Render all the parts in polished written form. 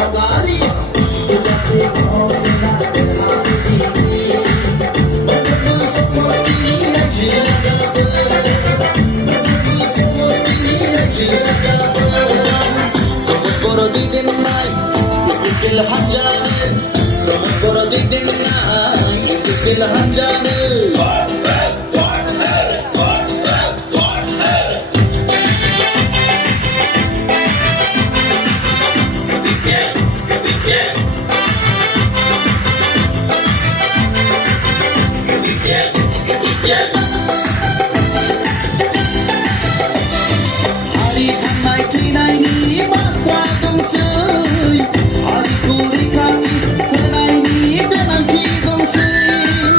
saudade. Eu já sei como na Hari thanai thinai bathra dongsoy, hari kuri khati hanai ni ganangki dongsoy.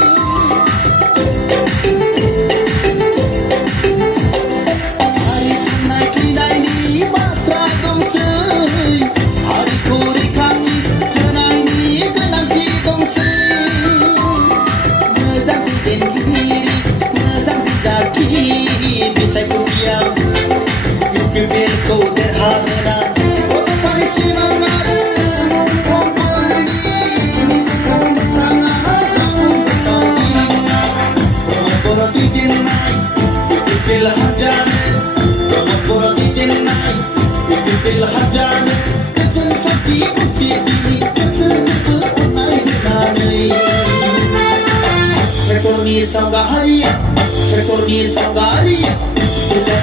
Hari thanai thinai bathra dongsoy, hari kuri khati hanai ni ganangki dongsoy. Mozang dengiri, mozang dijaki, bisai pudiam. Kau terhadap foto panisi mangare mumpung pergi ni kau mentangan pergi kau titin nai titil hajan kau titin nai titil hajan kesan sakti usi dini kesan terpunai nai rekorni sanggari kita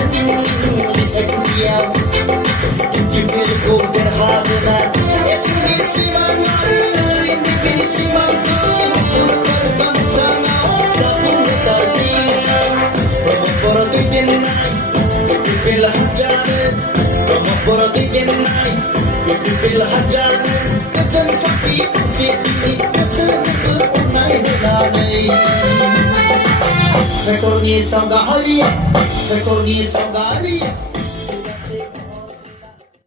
semua bisa diam dipilku berharga definisi mana definisi mana terkambang jatuh terdi pemokor jenai dipil hajar pemokor jenai dipil hajar kesan sakti siti kesan terpunai denai rekorni sanggari